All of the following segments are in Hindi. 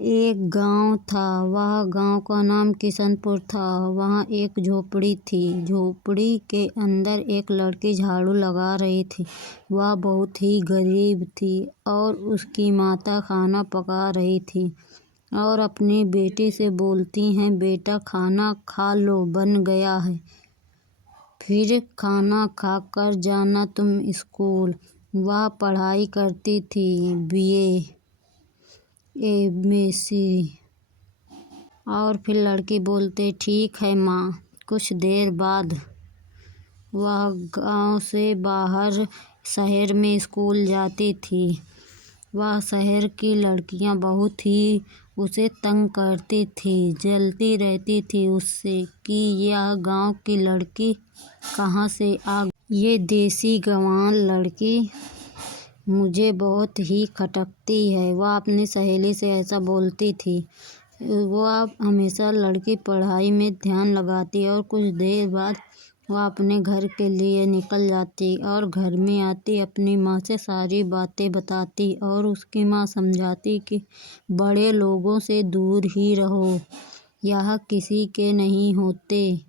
एक गांव था। वह गांव का नाम किशनपुर था। वहाँ एक झोपड़ी थी। झोपड़ी के अंदर एक लड़की झाड़ू लगा रही थी। वह बहुत ही गरीब थी और उसकी माता खाना पका रही थी और अपनी बेटी से बोलती हैं, बेटा खाना खा लो, बन गया है। फिर खाना खाकर जाना तुम स्कूल। वह पढ़ाई करती थी, BA MSc। और फिर लड़की बोलते, ठीक है माँ। कुछ देर बाद वह गांव से बाहर शहर में स्कूल जाती थी। वह शहर की लड़कियां बहुत ही उसे तंग करती थी, जलती रहती थी उससे कि यह गांव की लड़की कहाँ से आ गई। ये देसी गंवार लड़की मुझे बहुत ही खटकती है, वह अपनी सहेली से ऐसा बोलती थी। वह हमेशा लड़की पढ़ाई में ध्यान लगाती और कुछ देर बाद वह अपने घर के लिए निकल जाती और घर में आती अपनी माँ से सारी बातें बताती और उसकी माँ समझाती कि बड़े लोगों से दूर ही रहो, यह किसी के नहीं होते।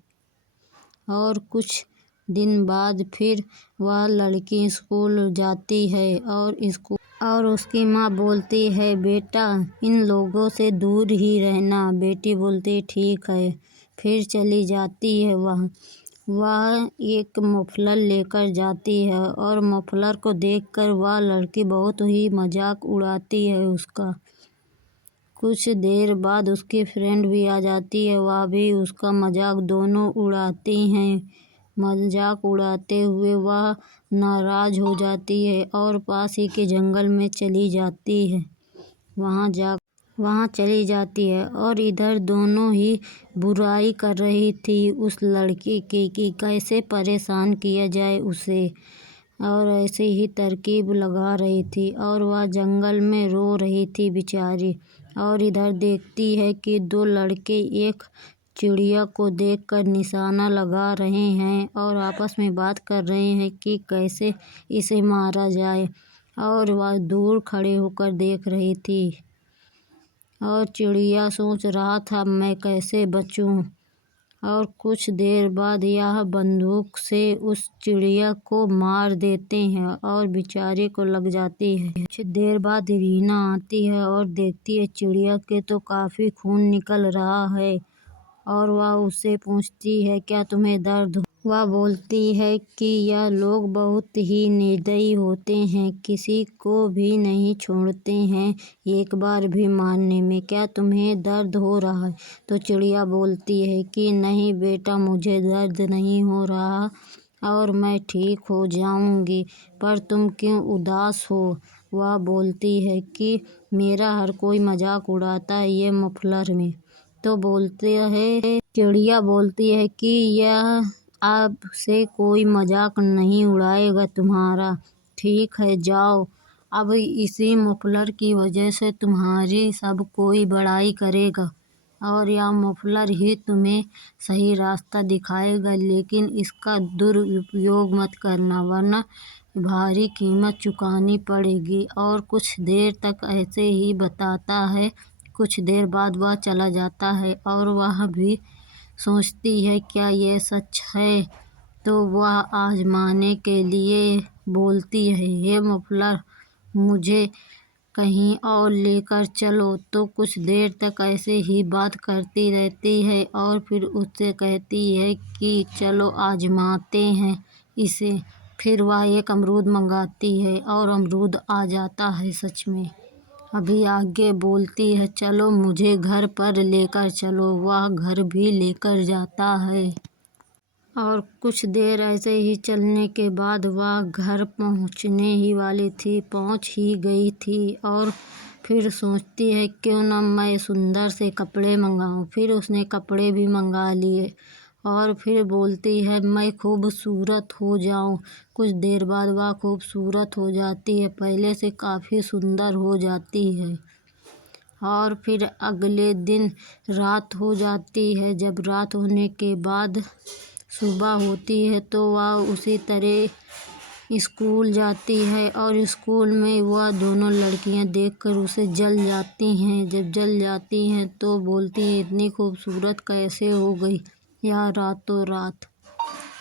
और कुछ दिन बाद फिर वह लड़की स्कूल जाती है और उसकी माँ बोलती है, बेटा इन लोगों से दूर ही रहना। बेटी बोलती ठीक है। फिर चली जाती है। वह एक मफलर लेकर जाती है और मफलर को देखकर वह लड़की बहुत ही मजाक उड़ाती है उसका। कुछ देर बाद उसकी फ्रेंड भी आ जाती है, वह भी उसका मजाक दोनों उड़ाती हैं। मजाक उड़ाते हुए वह नाराज हो जाती है और पास ही के जंगल में चली जाती है। वहाँ चली जाती है और इधर दोनों ही बुराई कर रही थी उस लड़की की कि कैसे परेशान किया जाए उसे, और ऐसे ही तरकीब लगा रही थी और वह जंगल में रो रही थी बेचारी। और इधर देखती है कि दो लड़के एक चिड़िया को देखकर निशाना लगा रहे हैं और आपस में बात कर रहे हैं कि कैसे इसे मारा जाए, और वह दूर खड़े होकर देख रही थी और चिड़िया सोच रहा था मैं कैसे बचूं। और कुछ देर बाद यह बंदूक से उस चिड़िया को मार देते हैं और बेचारे को लग जाती है। कुछ देर बाद रीना आती है और देखती है चिड़िया के तो काफ़ी खून निकल रहा है और वह उससे पूछती है, क्या तुम्हें दर्द हो? वह बोलती है कि यह लोग बहुत ही निर्दयी होते हैं, किसी को भी नहीं छोड़ते हैं एक बार भी मारने में। क्या तुम्हें दर्द हो रहा है? तो चिड़िया बोलती है कि नहीं बेटा, मुझे दर्द नहीं हो रहा और मैं ठीक हो जाऊंगी, पर तुम क्यों उदास हो? वह बोलती है कि मेरा हर कोई मजाक उड़ाता है ये मफलर में। तो बोलते है चिड़िया बोलती है कि यह आपसे कोई मजाक नहीं उड़ाएगा तुम्हारा। ठीक है जाओ, अब इसी मफलर की वजह से तुम्हारी सब कोई बड़ाई करेगा और यह मफलर ही तुम्हें सही रास्ता दिखाएगा, लेकिन इसका दुरुपयोग मत करना वरना भारी कीमत चुकानी पड़ेगी। और कुछ देर तक ऐसे ही बताता है। कुछ देर बाद वह चला जाता है और वह भी सोचती है क्या ये सच है, तो वह आजमाने के लिए बोलती है, हे मफलर मुझे कहीं और लेकर चलो। तो कुछ देर तक ऐसे ही बात करती रहती है और फिर उससे कहती है कि चलो आजमाते हैं इसे। फिर वह एक अमरूद मंगाती है और अमरूद आ जाता है सच में। अभी आगे बोलती है, चलो मुझे घर पर लेकर चलो। वह घर भी लेकर जाता है और कुछ देर ऐसे ही चलने के बाद वह घर पहुंचने ही वाली थी, पहुंच ही गई थी और फिर सोचती है क्यों ना मैं सुंदर से कपड़े मंगाऊं। फिर उसने कपड़े भी मंगा लिए और फिर बोलती है मैं खूबसूरत हो जाऊं। कुछ देर बाद वह खूबसूरत हो जाती है, पहले से काफ़ी सुंदर हो जाती है। और फिर अगले दिन रात हो जाती है। जब रात होने के बाद सुबह होती है तो वह उसी तरह स्कूल जाती है और स्कूल में वह दोनों लड़कियां देखकर उसे जल जाती हैं। जब जल जाती हैं तो बोलती हैं, इतनी खूबसूरत कैसे हो गई यह रातों रात।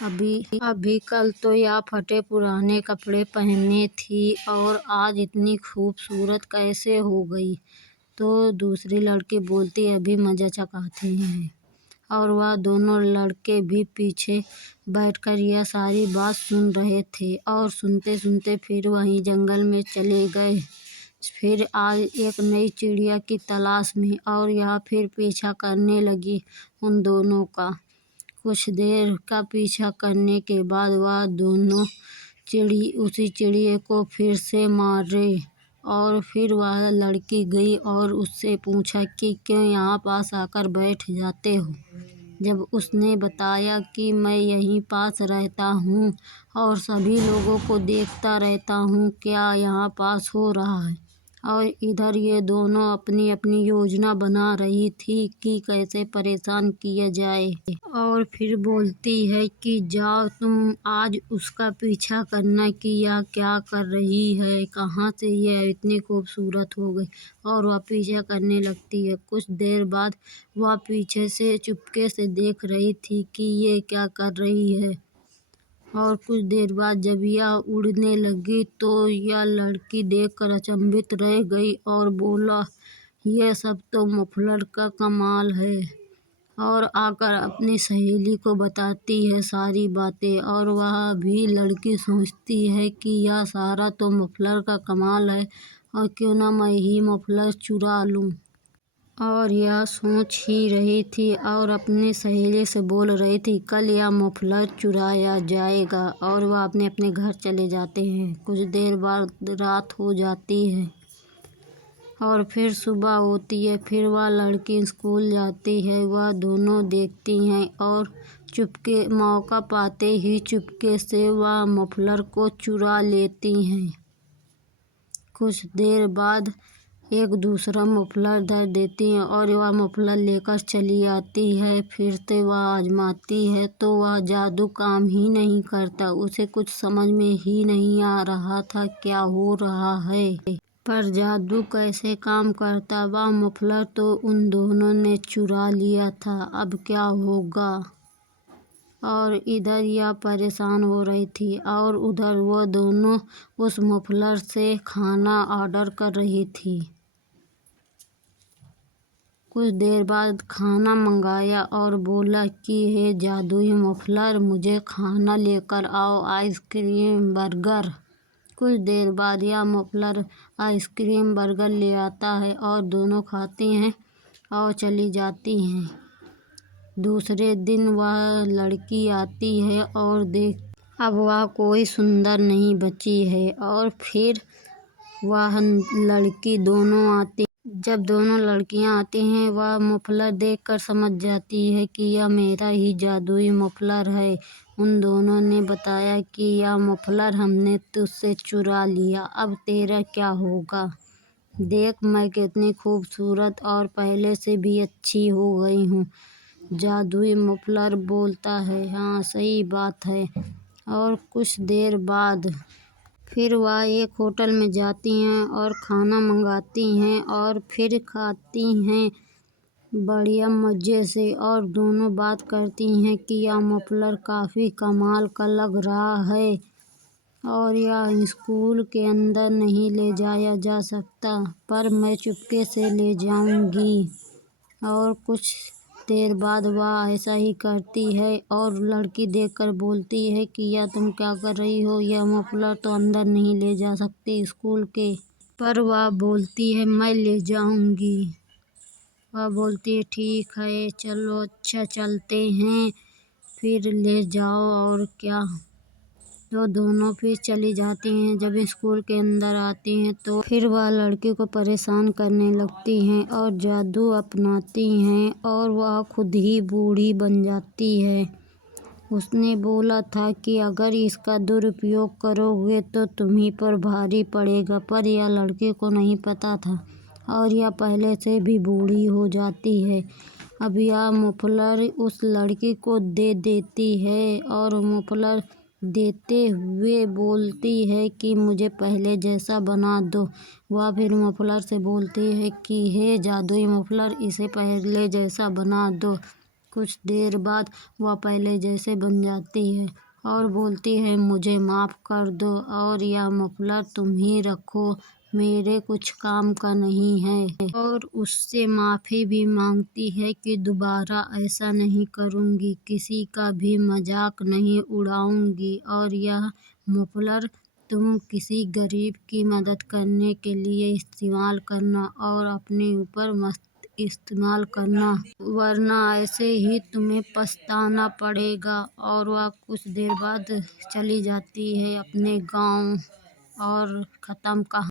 अभी कल तो यह फटे पुराने कपड़े पहने थी और आज इतनी खूबसूरत कैसे हो गई। तो दूसरी लड़की बोलती है, अभी मज़ा चखाते हैं। और वह दोनों लड़के भी पीछे बैठकर यह सारी बात सुन रहे थे और सुनते सुनते फिर वहीं जंगल में चले गए। फिर आज एक नई चिड़िया की तलाश में और यह फिर पीछा करने लगी उन दोनों का। कुछ देर का पीछा करने के बाद वह दोनों उसी चिड़िया को फिर से मारे। और फिर वह लड़की गई और उससे पूछा कि क्यों यहाँ पास आकर बैठ जाते हो। जब उसने बताया कि मैं यहीं पास रहता हूँ और सभी लोगों को देखता रहता हूँ क्या यहाँ पास हो रहा है, और इधर ये दोनों अपनी अपनी योजना बना रही थी कि कैसे परेशान किया जाए। और फिर बोलती है कि जाओ तुम आज उसका पीछा करना कि यह क्या कर रही है, कहाँ से यह इतनी खूबसूरत हो गई। और वह पीछा करने लगती है। कुछ देर बाद वह पीछे से चुपके से देख रही थी कि ये क्या कर रही है। और कुछ देर बाद जब यह उड़ने लगी तो यह लड़की देखकर अचंभित रह गई और बोला, यह सब तो मफलर का कमाल है। और आकर अपनी सहेली को बताती है सारी बातें। और वह भी लड़की सोचती है कि यह सारा तो मफलर का कमाल है और क्यों ना मैं ही मफलर चुरा लूँ। और यह सोच ही रही थी और अपनी सहेली से बोल रही थी, कल यह मफलर चुराया जाएगा। और वह अपने अपने घर चले जाते हैं। कुछ देर बाद रात हो जाती है और फिर सुबह होती है। फिर वह लड़की स्कूल जाती है। वह दोनों देखती हैं और चुपके मौका पाते ही चुपके से वह मफलर को चुरा लेती हैं। कुछ देर बाद एक दूसरा मफलर धर देती हैं और वह मफलर लेकर चली आती है। फिर से वह आजमाती है तो वह जादू काम ही नहीं करता। उसे कुछ समझ में ही नहीं आ रहा था क्या हो रहा है। पर जादू कैसे काम करता, वह मफलर तो उन दोनों ने चुरा लिया था, अब क्या होगा। और इधर यह परेशान हो रही थी और उधर वो दोनों उस मफलर से खाना ऑर्डर कर रही थी। कुछ देर बाद खाना मंगाया और बोला कि हे जादुई मफलर, मुझे खाना लेकर आओ, आइसक्रीम बर्गर। कुछ देर बाद यह मफलर आइसक्रीम बर्गर ले आता है और दोनों खाती हैं और चली जाती हैं। दूसरे दिन वह लड़की आती है और अब वह कोई सुंदर नहीं बची है। और फिर वह लड़की दोनों आती जब दोनों लड़कियां आती हैं वह मफलर देखकर समझ जाती है कि यह मेरा ही जादुई मफलर है। उन दोनों ने बताया कि यह मफलर हमने तुझसे चुरा लिया, अब तेरा क्या होगा। देख मैं कितनी खूबसूरत और पहले से भी अच्छी हो गई हूँ। जादुई मफलर बोलता है, हाँ सही बात है। और कुछ देर बाद फिर वह एक होटल में जाती हैं और खाना मंगाती हैं और फिर खाती हैं बढ़िया मज़े से। और दोनों बात करती हैं कि यह मफलर काफ़ी कमाल का लग रहा है और यह स्कूल के अंदर नहीं ले जाया जा सकता, पर मैं चुपके से ले जाऊंगी। और कुछ देर बाद वह ऐसा ही करती है और लड़की देखकर बोलती है कि यह तुम क्या कर रही हो, यह मफलर तो अंदर नहीं ले जा सकती स्कूल के। पर वह बोलती है मैं ले जाऊंगी। वह बोलती है ठीक है चलो, अच्छा चलते हैं, फिर ले जाओ और क्या। तो दोनों फिर चली जाती हैं। जब स्कूल के अंदर आती हैं तो फिर वह लड़की को परेशान करने लगती हैं और जादू अपनाती हैं और वह खुद ही बूढ़ी बन जाती है। उसने बोला था कि अगर इसका दुरुपयोग करोगे तो तुम्हीं पर भारी पड़ेगा, पर यह लड़की को नहीं पता था और यह पहले से भी बूढ़ी हो जाती है। अब यह मफलर उस लड़की को दे देती है और मफलर देते हुए बोलती है कि मुझे पहले जैसा बना दो। वह फिर मफलर से बोलती है कि हे जादुई मफलर, इसे पहले जैसा बना दो। कुछ देर बाद वह पहले जैसे बन जाती है और बोलती है मुझे माफ़ कर दो और यह मफलर तुम ही रखो, मेरे कुछ काम का नहीं है। और उससे माफ़ी भी मांगती है कि दोबारा ऐसा नहीं करूँगी, किसी का भी मजाक नहीं उड़ाऊँगी और यह मफलर तुम किसी गरीब की मदद करने के लिए इस्तेमाल करना और अपने ऊपर मस्त इस्तेमाल करना, वरना ऐसे ही तुम्हें पछताना पड़ेगा। और वह कुछ देर बाद चली जाती है अपने गाँव और ख़त्म कहानी।